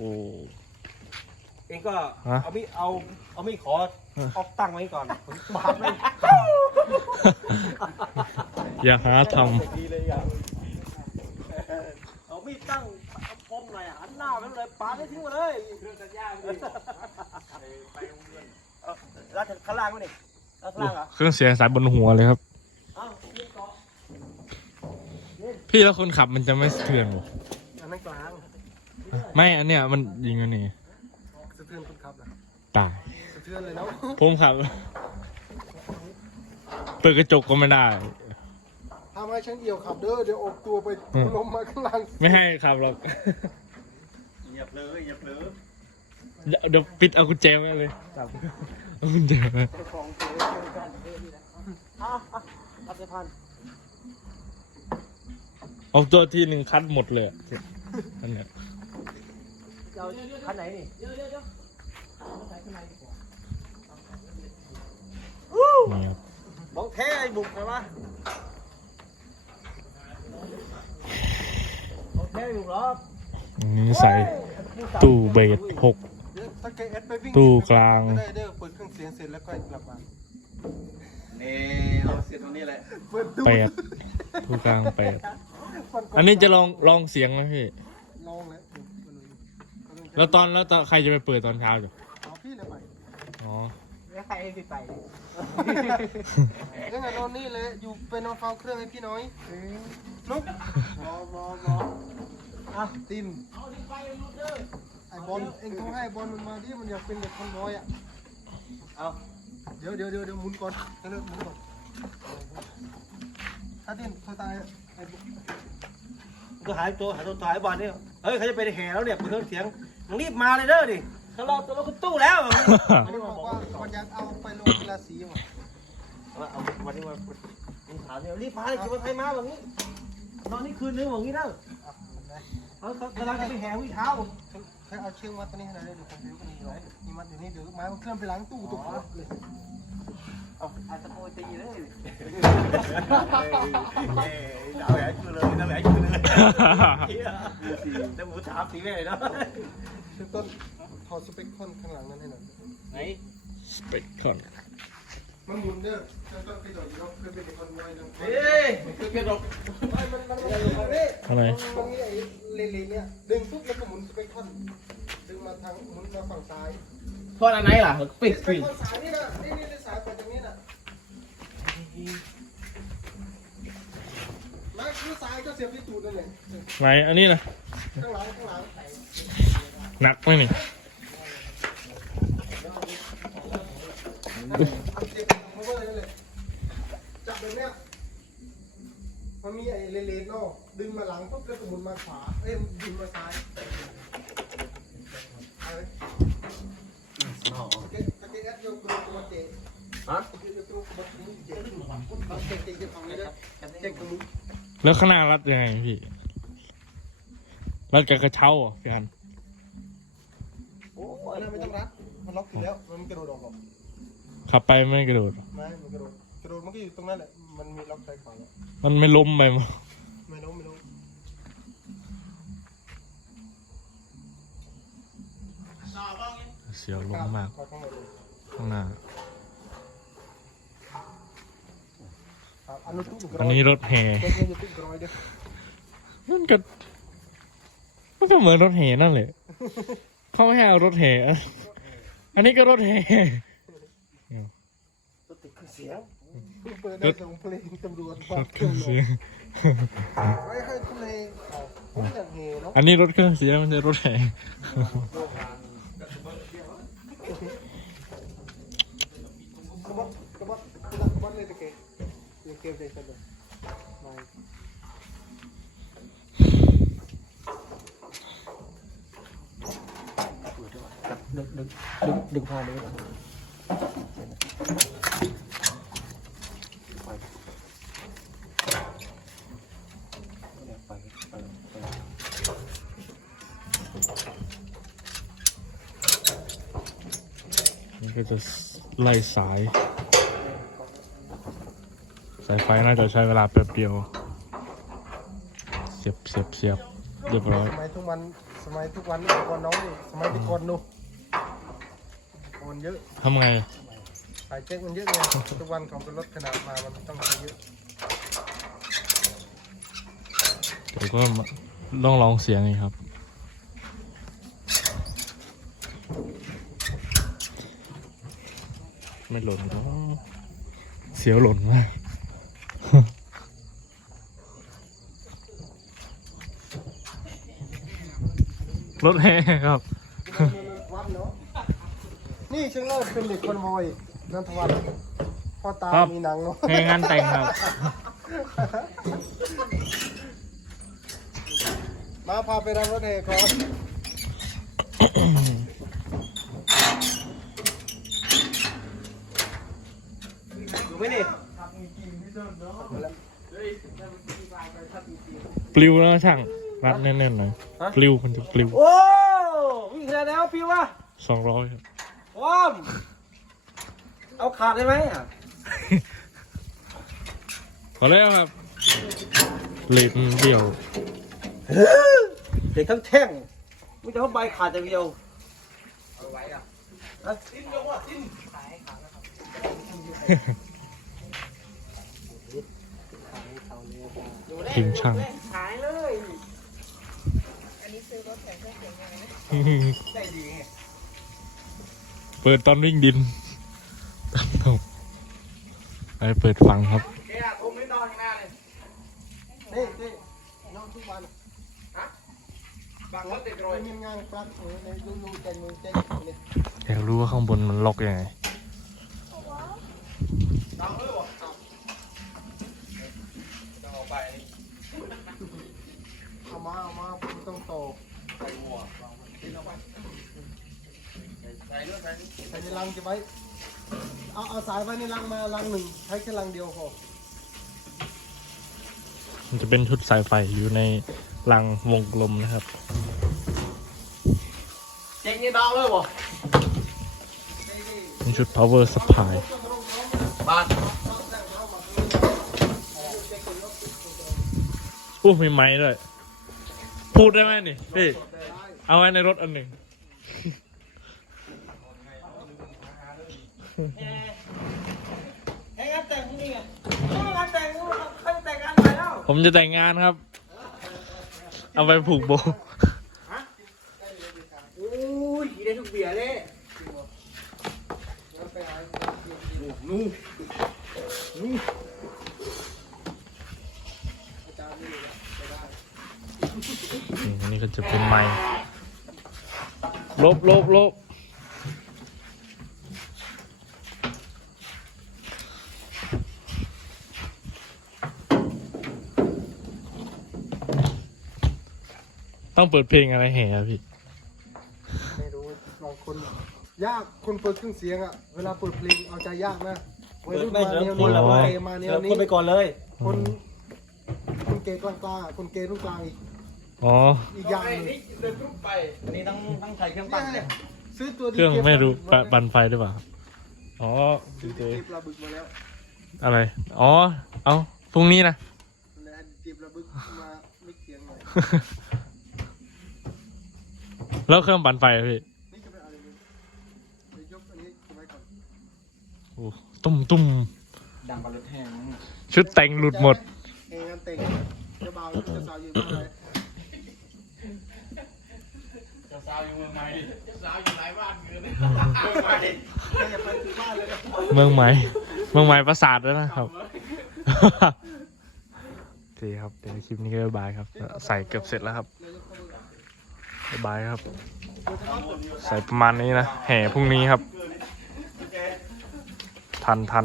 อ้เองก็ฮะ เอามีเอาเอามีดขอฮะออกตั้งไว้ก่อนผมบาดเลยอย่าหาทดีเลยอะเอามีดตั้งปมหน่อยหันหน้าไปเลยปาดได้ทิ้งมาเลยเครื่องตัดหญ้าไปรัดข้างล่างมั้ยนี่รัดข้างล่างเหรอำเครื่องเสียงสายบนหัวเลยครับ เอ้ามีดเกาะพี่แล้วคนขับมันจะไม่สะเทือนเหรออันนั้นกลาง ไม่อันเนี้ยมันยิงอันนี้สะเทือนคนขับนะตาย สะเทือนเลยเนาะผมขับ เปิดกระจกก็ไม่ได้ ทำให้ฉันเอี่ยวขับเด้อเดี๋ยวออกตัวไปอืม ลมมาข้างล่างไม่ให้ขับหรอกอย่าเผลออย่าเผลอเดี๋ยวเดี๋ยวปิดเอากุญแจไว้เลยจับเอากุญแจไว้ของเสียเกินกันเอาเอาเอาไปพันเอาตัวทีหนึ่งคัดหมดเลยอะอันเนี้ยเอา คันไหนนี่นี่ครับของแท้ไอ้บุกนะวะของแท้อ้บุกเหรอนนี้ใส่ตู้เบสหกตู้กลางได้เด้อเปิดเครื่องเสียงเสร็จแล้วก็กลับมาเนี่เอาเสียตรงนี้แหละแปดตู้กลางแปดอันนี้จะลองลองเสียงไหมพี่ลองแล้วเดี๋ย แล้วตอนแล้วตอนใครจะไปเปิดตอนเช้าจ้ะเอาพี่เลยไปอ๋อ แล้วใครให้ไปยังไงนอนนี่เลยอยู่ไปนอนเฝ้าเครื่องให้พี่น้อยนุ๊กรอรอรออะตินไอบอลเอ็งโทรให้ไอ้บอลมันมาดิมันอยากเป็นเด็กคอนบอยอะเอาเดี๋ยวเดี๋ยวเดี๋ยวเดี๋ยวหมุนก่อนเดี๋ยวหมุนก่อนถ้าตินโทรตายไอ้บุ๊คตัวหายตัวหายตัวหายบอลนี่เฮ้ยเขาจะไปแห่แล้วเนี่ยเปิดเครื่องเสียง มึงรีบมาเลยเด้อดิเขารอตัวรถกระตู้แล้วมันบอกว่ามันอยากเอาไปลงกีฬาสีว่ะเอาวันนี้มามึงถามเนี่ยรีบพาเลยจะไปใครมาแบบนี้นอนนี่คืนนึงแบบนี้เด้ออะเห็นไหมเขาเขากำลังจะไปแห่วิ่งเท้าให้เอาเชือกมัดตัวนี้ให้หน่อยเดี๋ยวผมเดี๋ยวกันนี่ไว้นี่มัดอยู่นี่เดี๋ยวไม้มันเคลื่อนไปหล้างตู้ตุ๊กเลยเอาอาตะโกนตีเลยดาวแหวนอยู่เลยดาวแหวนอยู่เลยแล้วหมูถามสีแม่เลยเนาะ คือต้นถอดสเปคคอนข้างหลังนั้นให้หน่อยไหนสเปคคอนมันหมุนเด้อต้นต้นกระโดดอยู่แล้วเคยเป็นคนน้อยนึงเฮ้ยมันเป็นกระดกไม่มันมันมันนี่อะไรมันมีไอ้เลนเนี่ยดึงปุ๊บแล้วก็หมุนสเปคคอนดึงมาทางหมุนมาฝั่งซ้ายทอดอันไหนล่ะปิดปิดคอซ้ายนี่นะนี่นี่สายไปตรงนี้น่ะ มาคือซ้ายก็เสียบที่ตูดนั่นแหละไหนอันนี้นะข้างหลังข้างหลังหนักไหมนี่เสียบมันก็เลยนั่นแหละจับแบบเนี้ยมันมีไอ้เลนๆเนาะดึงมาหลังปุ๊บแล้วก็หมุนมาขวาเอ้ยดึงมาซ้ายเอาเลยโอเคโอเคงั้นยกตัวตัวเตะฮะ โอเคยกตัวตัวนี้เตะเอาเตะเตะจะทำอะไรได้เตะกระมุนแล้วข้างหน้ารัดยังไงพี่ รัดกับกระเช้าเหรอะพี่อันโอ้อันนั้นไม่ต้องรัด มันล็อกอยู่แล้ว มันกระโดดออกหรอกขับไปไม่กระโดดเหรอไม่มันกระโดด กระโดดมันก็อยู่ตรงนั้นแหละ มันมีล็อกซ้ายขวาแล้วมันไม่ล้มไปมั้งไม่รู้ไม่รู้เสียวล้มมากขอข้างในดูข้างหน้า ครับ อันนู้นตู้กระอันโดดนี้รถแห่เด็กๆอยู่ตู้กระโดดเด้อมันก็มันก็เหมือนรถแห่นั่นแหละเขาไม่ให้เอารถแห่อะอันนี้ก็รถแห่ตัวติดเครื่องเสียงเปิดได้ส่งเพลงตำรวจรฝากถเคเครื่รื่อองงลเสีงยงไว้ให้ทะเลเอาผมอยากเฮเนาะอันนี้รถเครื่องเสียงไม่ใช่รถแห่ กระบอกกระบอกกระบอกกระบอกเลยตะเกียบ เดี๋ยวเกมใจสั่นเลยไม่ ดึกดึกดึกดึกพาเลย นี่ก็จะไล่ สายสายไฟน่าจะใช้เวลาแป๊บเดียว เสียบเสียบเสียบเรียบร้อยทำไมทุกวันสมัยทุกวันนี่ก่อนน้องนี่สมัยที่ก่อนดูโอนเยอะทำไงสายเจ๊กมันเยอะไงทุกวันของเป็นรถขนาดมามันต้องใช้เยอะเดี๋ยวก็มาลองลองเสียงอีกครับไม่หล่นก็เสียวหล่นมาก รถแห่ครับ วัดเนาะนี่เชิงเลิศเป็นเด็กคนวอยนันทวันพ่อตาครับ มีหนังเนาะแห่งานแต่งครับ มาพาไปรำรถแห่ก่อนอยู่ไหมนี่ปลิวแล้วช่าง รัดแน่นๆหน่อยปลิวมันจะปลิวโอ้วิ่งขนาดแล้วพี่วะสองร้อยครับว้ามเอาขาดได้ไหมอะพอแล้วครับเลดมันเบี้ยวเด็กทั้งแท่งไม่จะเอาใบขาดอย่างเดียวเอาไว้อะติ้มยกว่าติ้มทิ้งช่าง ขาย เปิดตอนวิ่งดินไปเปิดฟังครับอยากรู้ว่าข้างบนมันล็อกยังไงเอามาเอามาต้องโตใส่หัว ใส่เลือดใส่นี่ใส่ในรังจะไว้ เอาเอาสายไว้ในรังมารังหนึ่งใช้แค่รังเดียวพอมันจะเป็นชุดสายไฟอยู่ในรังวงกลมนะครับ เจ๊งนี่ดังเลยบ่เป็นชุด power supply บ้านอู้มีไม้ด้วย พูดได้ไหมนี่พี่ เอาไว้ในรถอันหนึ่ง ให้งานแต่งนี่ไงงานแต่งใครแต่งงานไปแล้วผมจะแต่งงานครับ เอาไปผูกโบ อุ้ยได้ทุกเบียร์เลยนู่นนี่อันนี้ก็จะเป็นไม้ลบลบลบ ต้องเปิดเพลงอะไรแห่อะพี่ ไม่รู้บางคนยากคนเปิดเครื่องเสียงอะเวลาเปิดเพลงเอาใจยากนะวัยรุ่นมาแนวนี้คนละควันยเกย์มาแนวนี้พูดไปก่อนเลยคนคนเกย์กลางๆอะคนเกย์รุ่นกลางอีกอ๋อ อีกอย่างหนึ่งเดินรุ่ไปอันนี้ต้องต้องใช้เครื่องปั่นเนี่ยซื้อตัวเครื่องดีจไม่รู้าปะบันไฟหรือเปล่าครับอ๋อซื้ดีอเจจีบระบึกมาแล้วอะไร อ๋อ เอาพรุ่งนี้นะแล้วจีบระบึกมาไม่เคียงหน่อย แล้วเครื่องปั่นไฟอะพี่นี่จะเป็นอะไรดี๋ยวยกอันนี้ไว้ก่อนโอ้ตุ้มตุ้มดังกว่ารถแห้งชุดแต่งหลุดหมด เองงานแต่งจะเบาจะสาวอยู่ตรงไหนเจ้าสาวอยู่เมืองไหนเจ้าสาวอยู่หลายบ้านเกินเมืองไหนไม่อย่าไปที่บ้านเลยนะเมืองไหมเมืองไหมประสาทแล้วนะครับ โอเคครับเดี๋ยวคลิปนี้ก็บายครับ ใส่เกือบเสร็จแล้วครับบ๊าย บายครับ ใส่ประมาณนี้นะ แห่พรุ่งนี้ครับ ทันทัน